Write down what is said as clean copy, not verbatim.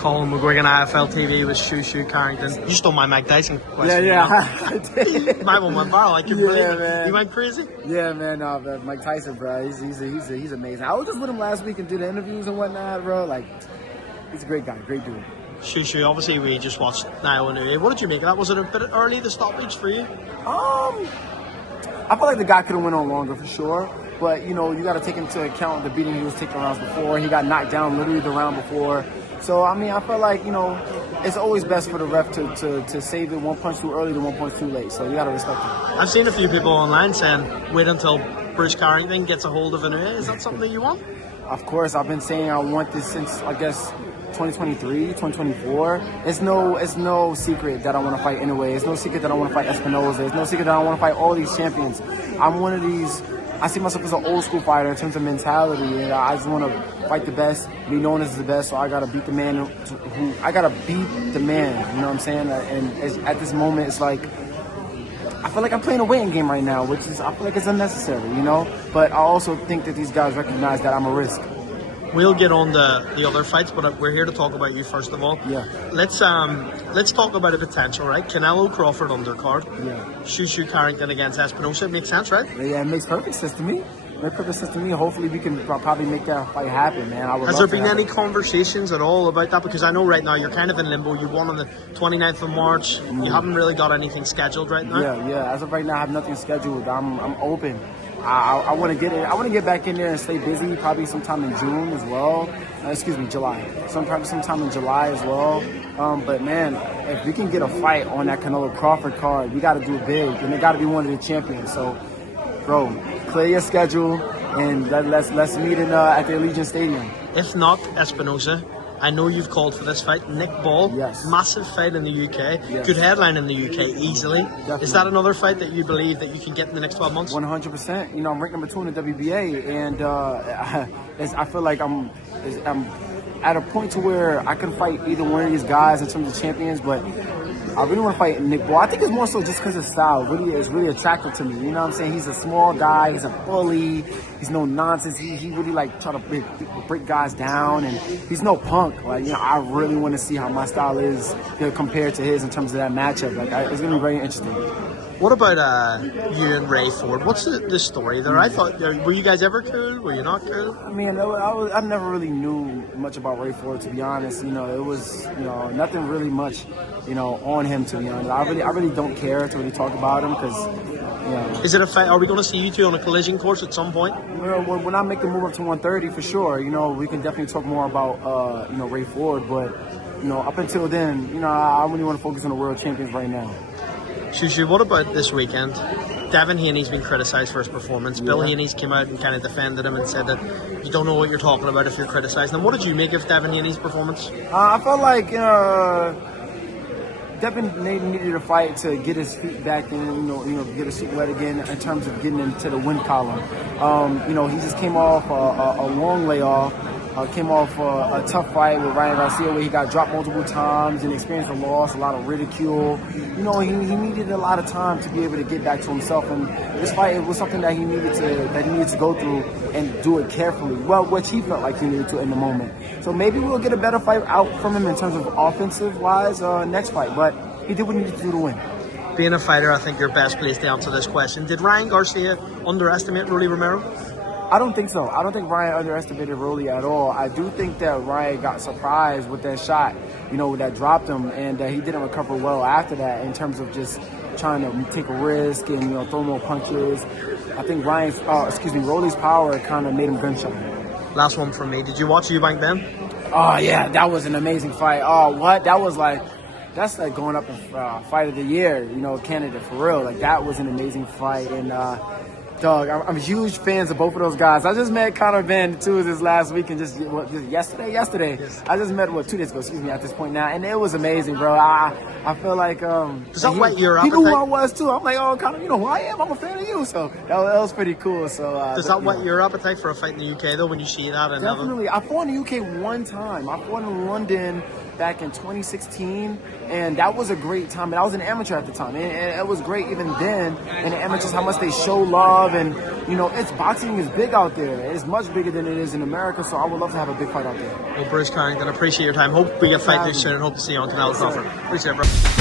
Colin McGuigan, IFLTV with Shushu Carrington. You stole my Mike Tyson question. Yeah, I did. My one went viral. I couldn't believe it. Man. You went crazy? Yeah, man. Mike Tyson, bro. He's amazing. I was just with him last week and did interviews and whatnot, bro. Like, he's a great guy, great dude. Shushu, obviously we just watched Naoya Inoue. What did you make of that? Was it a bit early, the stoppage for you? I feel like the guy could have went on longer for sure. But, you know, you got to take into account the beating he was taking rounds before. He got knocked down literally the round before. So, I mean, I feel like, you know, it's always best for the ref to save it one punch too early than one punch too late. So you got to respect it. I've seen a few people online saying, wait until Bruce Carrington gets a hold of Inoue. Is that something that you want? Of course, I've been saying I want this since, I guess, 2023, 2024. It's no secret that I want to fight Inoue. It's no secret that I want to fight Espinoza. It's no secret that I want to fight all these champions. I'm one of these. I see myself as an old school fighter in terms of mentality, and I just want to fight the best, be known as the best. So I gotta beat the man I gotta beat the man. You know what I'm saying? And at this moment, it's like I feel like I'm playing a waiting game right now, which is I feel like it's unnecessary, you know. But I also think that these guys recognize that I'm a risk. We'll get on the other fights, but we're here to talk about you first of all. Yeah. Let's talk about a potential, right? Canelo Crawford undercard. Yeah. Shushu Carrington against Espinoza. It makes sense, right? Yeah, it makes perfect sense to me. Hopefully we can probably make that fight happen, man. Has there been any conversations at all about that? Because I know right now you're kind of in limbo. You won on the 29th of March. You haven't really got anything scheduled right now. Yeah. As of right now, I have nothing scheduled. I'm open. I want to get it. I want to get back in there and stay busy. Probably sometime in June as well. July. Probably sometime in July as well. But man, if we can get a fight on that Canelo Crawford card, we got to do it big, and it got to be one of the champions. So, bro, clear your schedule and let's meet in at the Allegiant Stadium. If not Espinoza, I know you've called for this fight. Nick Ball, yes. Massive fight in the UK. Yes. Good headline in the UK, easily. Definitely. Is that another fight that you believe that you can get in the next 12 months? 100%. You know, I'm ranked number 2 in the WBA, and I feel like I'm at a point to where I can fight either one of these guys in terms of champions, but I really want to fight Nick Ball. I think it's more so just because his style is really attractive to me. You know what I'm saying? He's a small guy. He's a bully. He's no nonsense. He really like try to break guys down, and he's no punk. Like, you know, I really want to see how my style is compared to his in terms of that matchup. Like, it's gonna be very interesting. What about you and Ray Ford? What's the story there? I thought, were you guys ever cool? Were you not cool? I mean, I never really knew much about Ray Ford, to be honest. You know, it was, you know, nothing really much, you know, on him, to be honest. I really don't care to really talk about him because, you know. Is it a fight? Are we going to see you two on a collision course at some point? Well, when I make the move up to 130, for sure, you know, we can definitely talk more about, you know, Ray Ford. But, you know, up until then, you know, I really want to focus on the world champions right now. Shushu, what about this weekend? Devin Haney's been criticised for his performance. Yeah. Bill Haney's came out and kind of defended him and said that you don't know what you're talking about if you're criticising him. What did you make of Devin Haney's performance? I felt like Devin needed a fight to get his feet back in, you know, get his feet wet again in terms of getting into the win column. You know, he just came off a long layoff. Came off a tough fight with Haney-Garcia where he got dropped multiple times and experienced a loss, a lot of ridicule. You know, he needed a lot of time to be able to get back to himself, and this fight, it was something that he needed to go through and do it carefully. Well, which he felt like he needed to in the moment. So maybe we'll get a better fight out from him in terms of offensive-wise next fight, but he did what he needed to do to win. Being a fighter, I think you're best placed to answer this question. Did Haney-Garcia underestimate Rolly Romero? I don't think so. I don't think Ryan underestimated Rolly at all. I do think that Ryan got surprised with that shot, you know, that dropped him, and that he didn't recover well after that in terms of just trying to take a risk and, you know, throw more punches. I think Rolly's power kind of made him gun shy. Last one from me. Did you watch Eubank Ben? Oh, yeah, that was an amazing fight. Oh, what? That's like going up in fight of the year, you know, candidate for real. Like, that was an amazing fight, and dog, I'm huge fans of both of those guys. I just met Conor Ben too this last week, and just yesterday. Yes. I just met 2 days ago. Excuse me. At this point now, and it was amazing, bro. I feel like does that whet your appetite? He knew who I was too. I'm like, oh, Conor, you know who I am. I'm a fan of you. So that was pretty cool. So does that whet your appetite for a fight in the UK though? When you see that, definitely. I fought in the UK one time. I fought in London back in 2016, and that was a great time. And I was an amateur at the time, and it was great even then. And the amateurs, how much they show love, and it's boxing is big out there. It's much bigger than it is in America. So I would love to have a big fight out there. Well, Bruce Carrington, appreciate your time. Hope we get fight this soon, and hope to see you on Canelo Crawford. Appreciate it, bro.